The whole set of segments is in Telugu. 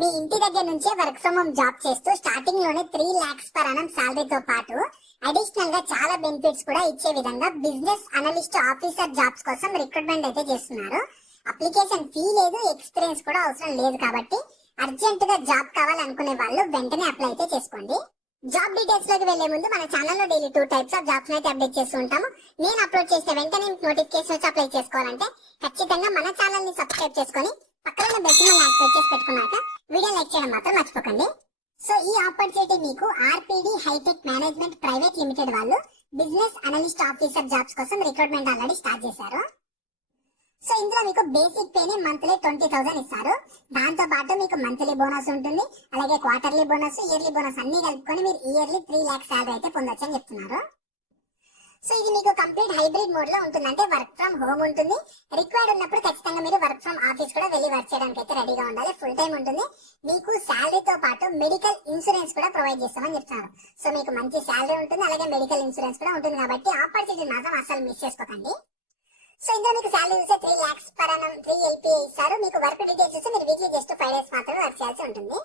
మీ ఇంటి దగ్గర నుంచే వర్క్ ఫ్రమ్ హోమ్ జాబ్ చేస్తూ స్టార్టింగ్ లోనే 3 lakhs పర్ annum సాలరీతో పాటు అడిషనల్ గా చాలా బెనిఫిట్స్ కూడా ఇచ్చే విధంగా బిజినెస్ అనలిస్ట్ ఆఫీసర్ జాబ్స్ కోసం రిక్రూట్మెంట్ అయితే చేస్తున్నారు. అప్లికేషన్ ఫీ లేదు, ఎక్స్పీరియన్స్ కూడా అవసరం లేదు. కాబట్టి అర్జెంట్ గా జాబ్ కావాలనుకునే వాళ్ళు వెంటనే అప్లై అయితే చేసుకోండి. జాబ్ డీటెయిల్స్ లోకి వెళ్లే ముందు మన ఛానల్లో డైలీ 2 types ఆఫ్ జాబ్స్ అయితే అప్డేట్ చేస్తూ ఉంటాము. నేను అప్లోడ్ చేసిన వెంటనే నోటిఫికేషన్ వచ్చి అప్లై చేసుకోవాలంటే ఖచ్చితంగా మన ఛానల్ ని సబ్స్క్రైబ్ చేసుకొని పక్కన బెల్ సింబల్ యాక్టివేట్ చేసి పెట్టుకున్నాక వీడియో లైక్ చేయడం మాత్రం మర్చిపోకండి. సో ఈ ఆపర్చునిటీ మీకు RPD hitech management private limited వాళ్ళు బిజినెస్ అనలిస్ట్ ఆఫీసర్ జాబ్స్ కోసం రిక్రూట్మెంట్ ఆల్రెడీ స్టార్ట్ చేశారు. సో ఇందులో మీకు బేసిక్ పేని మంత్లీ 20,000 ఇస్తారు. దాంతో పాటు మీకు మంత్లీ బోనస్ ఉంటుంది, అలాగే క్వార్టర్లీ బోనస్, ఇయర్లీ బోనస్ అన్ని కలుపుకొని మీరు ఇయర్లీ 3 lakhs శాలరీ అయితే పొందొచ్చు అని చెప్తున్నారు. సో ఇది మీకు కంప్లీట్ హైబ్రిడ్ మోడ్ లో ఉంటుంది. అంటే వర్క్ ఫ్రమ్ హోమ్ ఉంటుంది, రిక్వైర్డ్ ఉన్నప్పుడు ఖచ్చితంగా మీరు వర్క్ ఫ్రమ్ ఆఫీస్ కూడా వెళ్ళి వర్క్ చేయడానికి అయితే రెడీగా ఉండాలి. ఫుల్ టైం ఉంటుంది. మీకు శాలరీతో పాటు మెడికల్ ఇన్సూరెన్స్ కూడా ప్రొవైడ్ చేస్తామని చెప్తున్నారు. సో మీకు మంచి శాలరీ ఉంటుంది, అలాగే మెడికల్ ఇన్సూరెన్స్ కూడా ఉంటుంది. కాబట్టి ఆపర్చునిటీ మాత్రం అసలు మిస్ చేసుకోకండి. సో ఇందులో మీకు శాలరీ చూస్తే 3 lakhs పర్ annum 3 LPA ఇస్తారు. మీకు వర్క్ డీటెయిల్స్ చూస్తే మీరు వీక్లీ జస్ట్ 5 days మాత్రమే వర్క్ చేయాల్సి ఉంటుంది.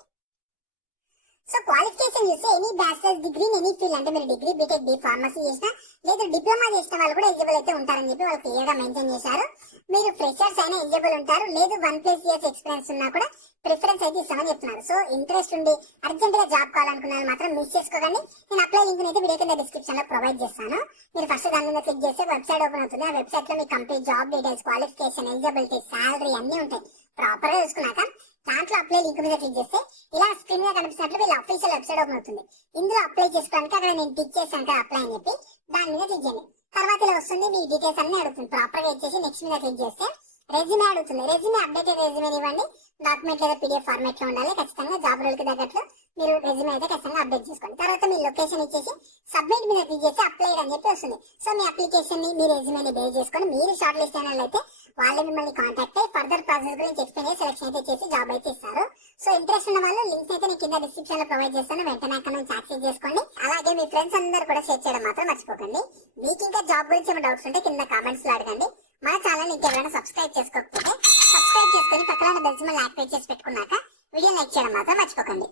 సో క్వాలిఫికేషన్ చూస్తే any bachelors degree any field, అంటే మీరు డిగ్రీ బీటెక్ బీ ఫార్మసీ చేసినా లేదా డిప్లొమా చేసిన వాళ్ళు కూడా ఎలిజిబుల్ అయితే ఉంటారని చెప్పి వాళ్ళు క్లియర్ గా మెన్షన్ చేశారు. మీరు ఫ్రెషర్స్ అయినా ఎలిజిబుల్ ఉంటారు, లేదు 1+ years ఎక్స్పీరియన్స్ ఉన్నా కూడా ప్రిఫరెన్స్ అయితే ఇస్తామని చెప్తున్నారు. సో ఇంట్రెస్ట్ ఉండి అర్జెంట్ గా జాబ్ కావాలనుకున్న మాత్రం మిస్ చేసుకోకండి. నేను అప్లై లింక్ అయితే వీడియో కింద డిస్క్రిప్షన్ లో ప్రొవైడ్ చేస్తాను. మీరు ఫస్ట్ దాని మీద క్లిక్ చేస్తే వెబ్సైట్ ఓపెన్ అవుతుంది. ఆ వెబ్సైట్ లో మీ complete job details, qualification, eligibility, salary అన్ని ఉంటాయి. ప్రాపర్ గా చూసుకున్నాక దాంట్లో అప్లై లింక్ మీద క్లిక్ చేస్తే ఇలా స్క్రీన్ మీద కనిపిస్తున్నట్లు వీళ్ళ అఫీషియల్ వెబ్సైట్ ఓపెన్ అవుతుంది. ఇందులో అప్లై చేసుకోవడానికి అక్కడ నేను టిక్ చేశాను కదా అప్లై అని చెప్పి దాని మీద క్లిక్ చేయండి. తర్వాత ఇలా వస్తుంది, మీ డీటెయిల్స్ అన్ని అడుగుతుంది. ప్రాపర్ గా ఇచ్చేసి నెక్స్ట్ మీద క్లిక్ చేస్తే రెజ్యూమే అడుగుతుంది. రెజ్యూమే అప్డేటెడ్ రెజ్యూమే ఇవ్వండి. డాక్యుమెంట్ లేదా PDF ఫార్మాట్ లో ఉండాలి. ఖచ్చితంగా జాబ్ రోల్ కి తగ్గట్లు మీరు రెజ్యూమే అయితే ఖచ్చితంగా అప్డేట్ చేసుకోండి. తర్వాత మీ లొకేషన్ ఇచ్చేసి సబ్మిట్ మీద క్లిక్ చేసి అప్లై అని చెప్పి వస్తుంది. సో మీ అప్లికేషన్ ని మీ రెజ్యూమే బేస్ చేసుకొని మీరు షార్ట్ లిస్ట్ అయినట్లయితే వాళ్ళు మిమ్మల్ని కాంటాక్ట్ అయ్యి ఫర్దర్ ప్రాసెస్ గురించి ఎక్స్ప్లెయిన్ చేసి సెలెక్షన్ అయితే చేసి జాబ్ అయితే ఇస్తారు. సో ఇంట్రెస్ట్ ఉన్న వాళ్ళు లింక్స్ అయితే నేను కింద డిస్క్రిప్షన్ లో ప్రొవైడ్ చేస్తాను. వెంటనే అక్కడ నుంచి యాక్సెస్ చేసుకోండి. అలాగే మీ ఫ్రెండ్స్ అందరూ కూడా షేర్ చేయడం మాత్రం మర్చిపోకండి. మీకు ఇంకా జాబ్ గురించి ఏమైనా డౌట్స్ ఉంటే కింద కామెంట్స్ లో అడగండి. మన ఛానల్ ఇంకెవరైనా సబ్స్క్రైబ్ చేసుకోకపోతే సబ్స్క్రైబ్ చేసుకుని పక్కన బెల్ సింబల్ యాక్టివేట్ చేసి పెట్టుకున్నాక వీడియో లైక్ చేయడం మాత్రం మర్చిపోకండి.